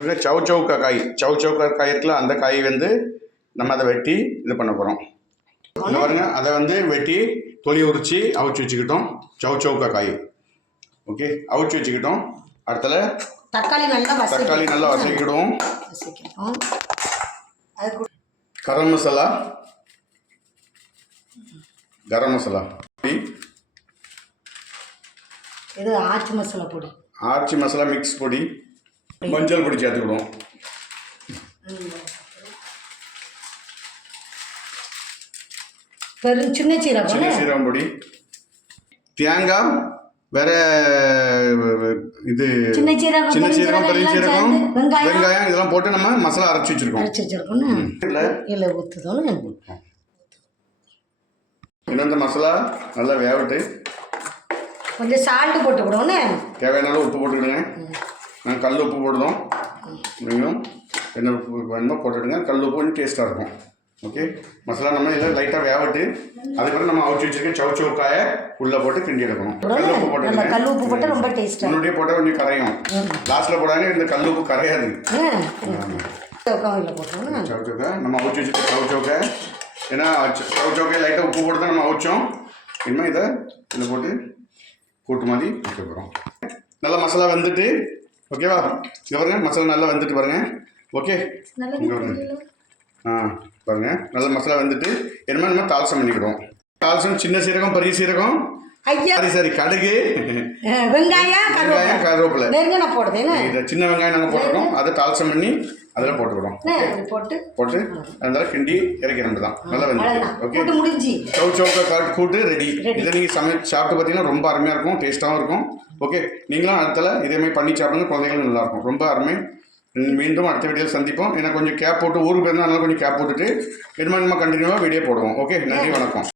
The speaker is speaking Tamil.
சவுச்சவுக்கா காய் சவுச்சவுக்கா காய் இருக்குல்ல அந்த காய் வந்து நம்ம அதை வெட்டி இது பண்ண போகிறோம். இந்த பாருங்க அதை வந்து வெட்டி தொலி உரிச்சு அவிச்சு வச்சுக்கிட்டோம். சவுச்சவுக்கா காய் ஓகே அவிச்சு வச்சுக்கிட்டோம். அடுத்தல தக்காளி நல்லா வசக்கிடுவோம். கரம் மசாலா இது ஆச்சி மசாலா மிக்ஸ் பொடி மஞ்சள் பொடி சேர்த்துக்கிடுவோம். சின்ன சீரகம் பொடி தேங்காய் வேற இது சின்ன சீரகம் பெரிய சீரகம் வெங்காயம் இதெல்லாம் போட்டு நம்ம மசாலா அரைச்சி வச்சிருக்கோம். இன்னும் இந்த மசாலா நல்லா வேகட்டு கொஞ்சம் சால்ட் போட்டுக்கிடுவோண்ணே. தேவையான உப்பு போட்டுக்கிடுங்க. நாங்கள் கல் உப்பு போடுதோம். நீங்களும் என்ன உப்பு வேணுமோ போட்டுவிடுங்க. கல் உப்பு கொஞ்சம் டேஸ்ட்டாக இருக்கும். ஓகே மசாலா நம்ம இதில் லைட்டாக வேகட்டு அதுக்கப்புறம் நம்ம அவிச்சு வச்சுருக்க சவுச்சவுக்காயை உள்ளே போட்டு கிண்டி எடுக்கணும். கல் உப்பு போட்டுருங்க. கல் உப்பு போட்டால் ரொம்ப டேஸ்ட்டாக முன்னாடியே போட்டால் கொஞ்சம் கரையும். லாஸ்ட்டில் போடாங்க இந்த கல் உப்பு கரையாது. சவுச்சவுக்கா நம்ம அவிச்சு வச்சுருக்க சவுச்சவுக்கா ஏன்னா சவுச்சவுக்காய் லைட்டாக உப்பு போட்டு தான் நம்ம அவிச்சோம். இனிமேல் இதில் போட்டு கூட்டு மாதிரி வைக்க போகிறோம். நல்லா மசாலா வந்துட்டு ஓகேவா இங்கே பாருங்க மசாலா நல்லா வந்துட்டு பாருங்க. ஓகே பாருங்க நல்லா மசாலா வந்துட்டு என்ன நம்ம தாளசம் பண்ணிக்கிடுவோம். தாளசம் சின்ன சீரகம் பெரிய சீரகம் சரி கடுகு வெங்காயம் கருவேப்பிலை போடுது சின்ன வெங்காயம் நாங்கள் போட்டுருக்கோம். அதை தாளசம் பண்ணி அதில் போட்டுக்கிடும். போட்டு அதனால கிண்டி இறக்கிறோம் தான் நல்லா வந்து ஓகே சவுச்சவுக்கா கூட்டு ரெடி. இதை நீங்கள் சாப்பிட்டு பார்த்தீங்கன்னா ரொம்ப அருமையாக இருக்கும். டேஸ்ட்டாகவும் இருக்கும். ஓகே நீங்களும் அடுத்தல இதேமாதிரி பண்ணி சாப்பிடுங்க. குழந்தைகளும் நல்லாயிருக்கும். ரொம்ப அருமை. மீண்டும் அடுத்த வீடியோவில் சந்திப்போம். ஏன்னா கொஞ்சம் கேப் போட்டு ஊருக்கு போயிருந்தால் அதனால கொஞ்சம் கேப் போட்டுட்டு இனிமேல் நம்ம கண்டினியூவாக வீடியோ போடுவோம். ஓகே நன்றி வணக்கம்.